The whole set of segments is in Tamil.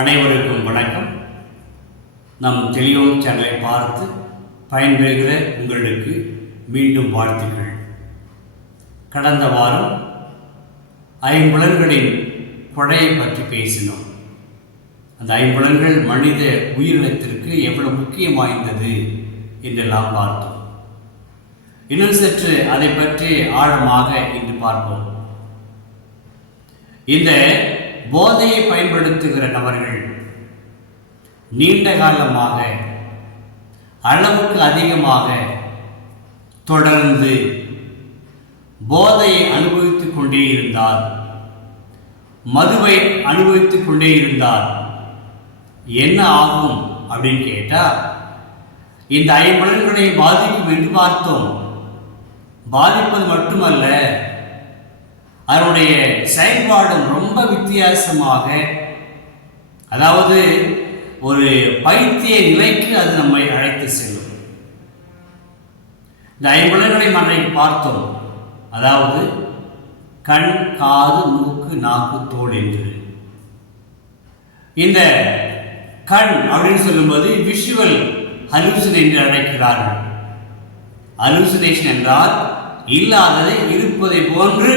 அனைவருக்கும் வணக்கம். நம் தெளிவோம் சேனலை பார்த்து பயன்பெறுகிற உங்களுக்கு மீண்டும் வாழ்த்துக்கள். கடந்த வாரம் ஐம்புலன்களின் கொடையை பற்றி பேசினோம். அந்த ஐம்புலன்கள் மனித உயிரினத்திற்கு எவ்வளவு முக்கியம் வாய்ந்தது என்றெல்லாம் பார்த்தோம். இன்னும் சற்று அதை பற்றி ஆழமாக இன்று பார்ப்போம். இந்த போதையை பயன்படுத்துகிற நபர்கள் நீண்ட காலமாக அளவுக்கு அதிகமாக தொடர்ந்து போதையை அனுபவித்துக் கொண்டே இருந்தார். மதுவை அனுபவித்துக் கொண்டே இருந்தார். என்ன ஆகும் அப்படின்னு கேட்டால் இந்த ஐம்பலன்களை பாதிக்கும் என்று பார்த்தோம். பாதிப்பது மட்டுமல்ல அதனுடைய செயல்பாடும் ரொம்ப வித்தியாசமாக அதாவது ஒரு பைத்திய நிலைக்கு அது நம்மை அழைத்து செல்லும். இந்த ஐம்புலன்களை அன்றைக்கு பார்த்தோம். அதாவது கண் காது மூக்கு நாக்கு தோல் என்று. இந்த கண் அப்படின்னு சொல்லும்போது விஷுவல் ஹலூசின் என்று அழைக்கிறார்கள். ஹலூசினேஷன் என்றால் இல்லாததை இருப்பதை போன்று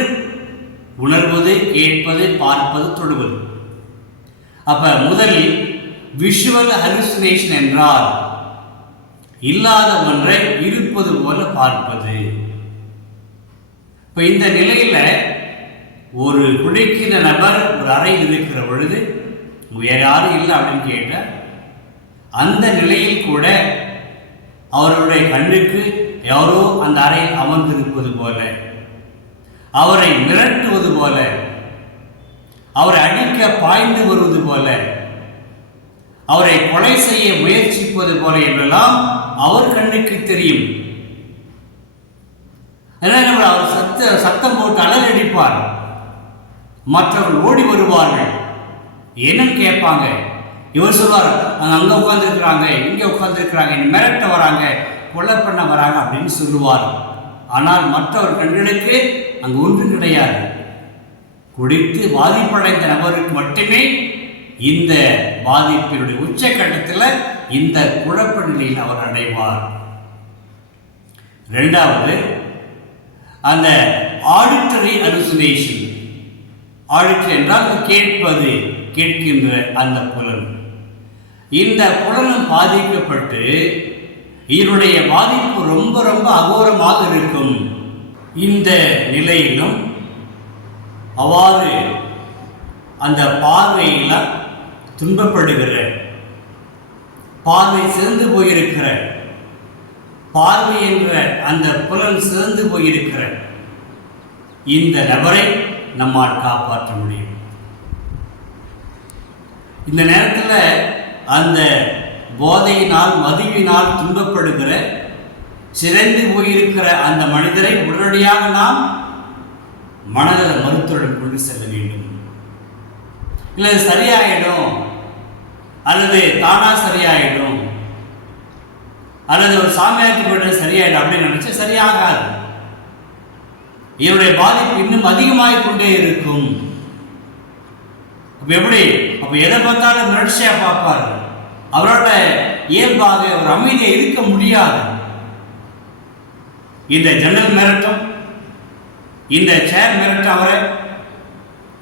உணர்வது கேட்பது பார்ப்பது தொடுவது. அப்ப முதலில் விஷுவல் ஹலுசினேஷன் என்றால் இல்லாத ஒன்றை இருப்பது போல பார்ப்பது. இப்ப இந்த நிலையில ஒரு குடிக்கிற நபர் ஒரு அறையில் இருக்கிற பொழுது வேற யாரும் இல்லை அப்படின்னு கேட்ட அந்த நிலையில் கூட அவருடைய கண்ணுக்கு யாரோ அந்த அறையில் அமர்ந்திருப்பது போல அவரை மிரட்டுவது போல அவரை அடிக்க பாய்ந்து வருவது போல அவரை கொலை செய்ய முயற்சிப்பது போல என்றெல்லாம் அவர் கண்ணுக்கு தெரியும். அவர் சத்த சத்தம் போட்டு அலர் அடிப்பார் மற்றவர்கள் ஓடி வருவார்கள். என்னன்னு கேட்பாங்க? இவர் சொல்வார் அங்கே உட்காந்துருக்குறாங்க இங்கே உட்காந்துருக்குறாங்க மிரட்ட வராங்க கொலை பண்ண வராங்க அப்படின்னு சொல்லுவார். ஆனால் மற்றவர் கண்களுக்கு அங்கு ஒன்று கிடையாது. குடித்து பாதிப்படைந்த நபருக்கு மட்டுமே இந்த பாதிப்பினுடைய உச்சக்கட்டத்தில் இந்த குழப்ப நிலையில் அவர் அடைவார். ரெண்டாவது அந்த ஆடிட்டரி அலுசினேஷன். ஆடிட்டர் என்றால் கேட்பது கேட்கின்ற அந்த புலன். இந்த புலனும் பாதிக்கப்பட்டு இதனுடைய பாதிப்பு ரொம்ப ரொம்ப அகோரமாக இருக்கும். இந்த நிலையிலும் அவ்வாறு அந்த பார்வையில் துன்பப்படுகிற பார்வை சிறந்து போயிருக்கிற பார்வை என்ற அந்த புலன் சிறந்து போயிருக்கிற இந்த நபரை நம்மால் காப்பாற்ற முடியும். இந்த நேரத்தில் அந்த போதையினால் மதுவினால் துன்பப்படுகிற சிதைந்து போயிருக்கிற அந்த மனிதரை உடனடியாக நாம் மனநல மருத்துவரிடம் கொண்டு செல்ல வேண்டும். இல்லை சரியாயிடும். அல்லது தானா சரியாயிடும். அல்லது ஒரு சாமியாருக்கு போய்ட்டு சரியாயிடும் அப்படின்னு நினைச்சா சரியாகாது. இவருடைய பாதிப்பு இன்னும் அதிகமாக கொண்டே இருக்கும். அப்போ எப்படி? அப்போ எதை பார்த்தாலும் மிரட்சியா பார்ப்பார்கள். அவரோட இயல்பாக ஒரு அமைதியை இருக்க முடியாது. இந்த ஜன்னல் மிரட்டும் இந்த சேர் மிரட்டும் அவரை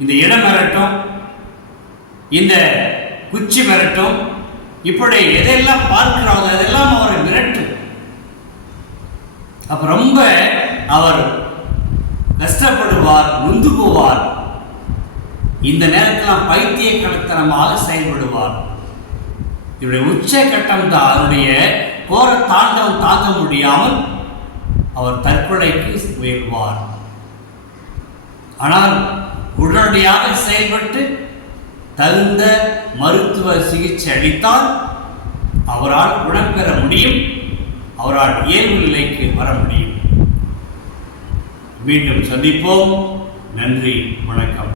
இந்த இடம் மிரட்டும் இந்த குச்சி மிரட்டும் இப்படி எதையெல்லாம் பார்க்கிறாங்க அதெல்லாம் அவரை மிரட்டும். அப்ப ரொம்ப அவர் கஷ்டப்படுவார் நொந்து போவார் இந்த நேரத்தில் பைத்திய கலத்தனமாக செயல்படுவார். இவருடைய உச்சகட்டம் தான் அவருடைய கோர தாண்டவம் தாங்க முடியாமல் அவர் தற்கொலைக்கு முயல்வார். ஆனால் உடனடியாக செயல்பட்டு தகுந்த மருத்துவ சிகிச்சை அளித்தால் அவரால் குணம் பெற முடியும் அவரால் இயல்பு நிலைக்கு வர முடியும். மீண்டும் சந்திப்போம். நன்றி வணக்கம்.